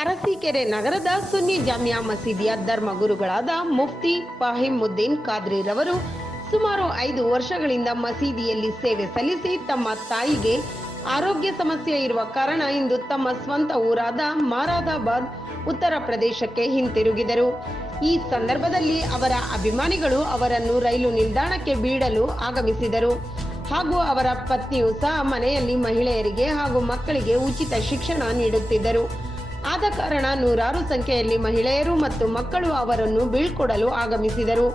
ಅರಸೀಕೆರೆ ನಗರದ ಸುನ್ನಿ ಜಾಮಿಯಾ ಮಸೀದಿಯ ಧರ್ಮಗುರುಗಳಾದ ಮುಫ್ತಿ ಫಾಹಿಮುದ್ದೀನ್ ಖಾದ್ರಿರವರು ಸುಮಾರು ಐದು ವರ್ಷಗಳಿಂದ ಮಸೀದಿಯಲ್ಲಿ ಸೇವೆ ಸಲ್ಲಿಸಿ ತಮ್ಮ ತಾಯಿಗೆ ಆರೋಗ್ಯ ಸಮಸ್ಯೆ ಇರುವ ಕಾರಣ ಇಂದು ತಮ್ಮ ಸ್ವಂತ ಊರಾದ ಮಾರಾದಾಬಾದ್ ಉತ್ತರ ಪ್ರದೇಶಕ್ಕೆ ಹಿಂತಿರುಗಿದರು. ಈ ಸಂದರ್ಭದಲ್ಲಿ ಅವರ ಅಭಿಮಾನಿಗಳು ಅವರನ್ನು ರೈಲು ನಿಲ್ದಾಣಕ್ಕೆ ಬೀಡಲು ಆಗಮಿಸಿದರು. ಹಾಗೂ ಅವರ ಪತ್ನಿಯು ಸಹ ಮನೆಯಲ್ಲಿ ಮಹಿಳೆಯರಿಗೆ ಹಾಗೂ ಮಕ್ಕಳಿಗೆ ಉಚಿತ ಶಿಕ್ಷಣ ನೀಡುತ್ತಿದ್ದರು. ಆದ ಕಾರಣ ನೂರಾರು ಸಂಖ್ಯೆಯಲ್ಲಿ ಮಹಿಳೆಯರು ಮತ್ತು ಮಕ್ಕಳು ಅವರನ್ನು ಬೀಳ್ಕೊಡಲು ಆಗಮಿಸಿದರು.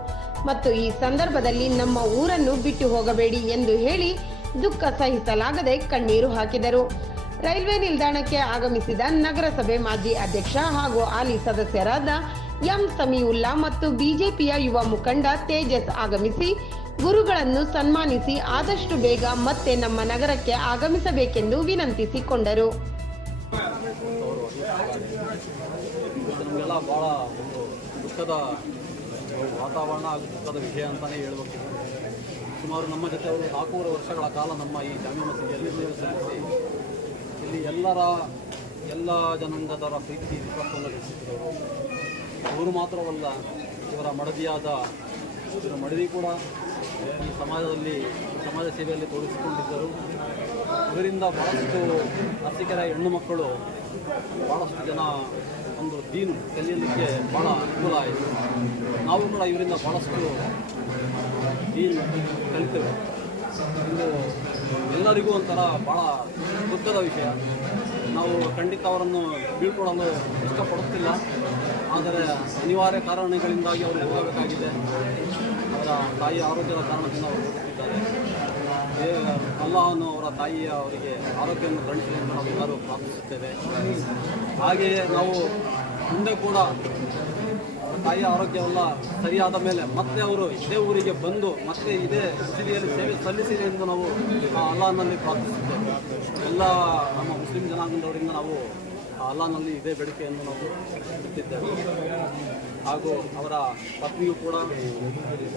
ಮತ್ತು ಈ ಸಂದರ್ಭದಲ್ಲಿ ನಮ್ಮ ಊರನ್ನು ಬಿಟ್ಟು ಹೋಗಬೇಡಿ ಎಂದು ಹೇಳಿ ದುಃಖ ಸಹಿಸಲಾಗದೆ ಕಣ್ಣೀರು ಹಾಕಿದರು. ರೈಲ್ವೆ ನಿಲ್ದಾಣಕ್ಕೆ ಆಗಮಿಸಿದ ನಗರಸಭೆ ಮಾಜಿ ಅಧ್ಯಕ್ಷ ಹಾಗೂ ಹಾಲಿ ಸದಸ್ಯರಾದ ಎಂ ಸಮೀವುಲ್ಲಾ ಮತ್ತು ಬಿಜೆಪಿಯ ಯುವ ಮುಖಂಡ ತೇಜಸ್ ಆಗಮಿಸಿ ಗುರುಗಳನ್ನು ಸನ್ಮಾನಿಸಿ ಆದಷ್ಟು ಬೇಗ ಮತ್ತೆ ನಮ್ಮ ನಗರಕ್ಕೆ ಆಗಮಿಸಬೇಕೆಂದು ವಿನಂತಿಸಿಕೊಂಡರು. ಇವತ್ತು ನಮಗೆಲ್ಲ ಭಾಳ ಒಂದು ದುಃಖದ ವಾತಾವರಣ ಹಾಗೂ ದುಃಖದ ವಿಷಯ ಅಂತಲೇ ಹೇಳ್ಬೇಕು. ಸುಮಾರು ನಮ್ಮ ಜೊತೆ ಅವರು ನಾಲ್ಕೂವರೆ ವರ್ಷಗಳ ಕಾಲ ನಮ್ಮ ಈ ಜಾಮೀನು ಮಸೀದಿಯಲ್ಲಿ ಸಲ್ಲಿಸಿ ಇಲ್ಲಿ ಎಲ್ಲರ, ಎಲ್ಲ ಜನಾಂಗದವರ ಪ್ರೀತಿ, ವಿಶ್ವಾಸವನ್ನು ಗಳಿಸಿದ್ರು ಅವರು ಮಾತ್ರವಲ್ಲ, ಇವರ ಮಡದಿಯಾದ, ಇವರ ಮಡದಿ ಕೂಡ ಈ ಸಮಾಜದಲ್ಲಿ ಸಮಾಜ ಸೇವೆಯಲ್ಲಿ ತೊಡಗಿಸಿಕೊಂಡಿದ್ದರು. ಇದರಿಂದ ಭಾಳಷ್ಟು ಅರ್ಸಿಕರ ಹೆಣ್ಣು ಮಕ್ಕಳು ಭಾಳಷ್ಟು ಜನ ಒಂದು ದೀನು ಕಲಿಯಲಿಕ್ಕೆ ಭಾಳ ಅನುಕೂಲ ಆಯಿತು. ನಾವು ಕೂಡ ಇವರಿಂದ ಭಾಳಷ್ಟು ದೀನ್ ಕಲಿತೇವೆ. ಇದು ಎಲ್ಲರಿಗೂ ಒಂಥರ ಭಾಳ ದುಃಖದ ವಿಷಯ. ನಾವು ಖಂಡಿತ ಅವರನ್ನು ಬೀಳ್ಕೊಡಲು ಇಷ್ಟಪಡುತ್ತೇವೆ. ಅನಿವಾರ್ಯ ಕಾರಣಗಳಿಂದಾಗಿ ಅವರು ಹೋಗಬೇಕಾಗಿದೆ ಅವರ ತಾಯಿ ಆರೋಗ್ಯದ ಕಾರಣದಿಂದ ಅವರು ಹೋಗುತ್ತಿದ್ದಾರೆ ಅಲ್ಲಾಹನು ಅವರ ತಾಯಿಯ ಅವರಿಗೆ ಆರೋಗ್ಯವನ್ನು ಕರುಣಿಸಲಿ ಎಂದು ನಾವು ಎಲ್ಲರೂ ಪ್ರಾರ್ಥಿಸುತ್ತೇವೆ. ಹಾಗೆಯೇ ನಾವು ಮುಂದೆ ಕೂಡ ತಾಯಿಯ ಆರೋಗ್ಯವೆಲ್ಲ ಸರಿಯಾದ ಮೇಲೆ ಮತ್ತೆ ಅವರು ಇದೇ ಊರಿಗೆ ಬಂದು ಮತ್ತೆ ಇದೇ ಸ್ಥಿತಿಯಲ್ಲಿ ಸೇವೆ ಸಲ್ಲಿಸಿದೆ ಎಂದು ನಾವು ಆ ಅಲ್ಲಾಹನಲ್ಲಿ ಪ್ರಾರ್ಥಿಸುತ್ತೇವೆ. ಎಲ್ಲ ನಮ್ಮ ಮುಸ್ಲಿಂ ಜನಾಂಗದವರಿಂದ ನಾವು ಆ ಅಲ್ಲಾಹನಲ್ಲಿ ಇದೇ ಬೇಡಿಕೆಯನ್ನು ನಾವು ಇಟ್ಟಿದ್ದೇವೆ ಹಾಗೂ ಅವರ ಪತ್ನಿಯು ಕೂಡ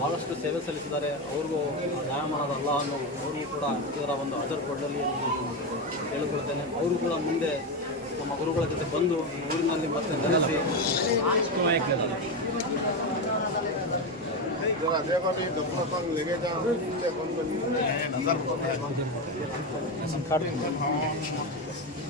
ಭಾಳಷ್ಟು ಸೇವೆ ಸಲ್ಲಿಸಿದ್ದಾರೆ. ಅವ್ರಿಗೂ ನ್ಯಾಯಮಾನದ ಅಲ್ಲ ಅನ್ನೋ ಅವ್ರಿಗೂ ಕೂಡ ಇದರ ಒಂದು ಅಜರ್ ಕೊಡಲಿ ಎಂದು ನಾನು ಹೇಳಿಕೊಳ್ತೇನೆ ಅವರು ಕೂಡ ಮುಂದೆ ನಮ್ಮ ಗುರುಗಳ ಜೊತೆ ಬಂದು ಊರಿನಲ್ಲಿ ಮತ್ತೆ ನೆಲೆಸಿ. जरा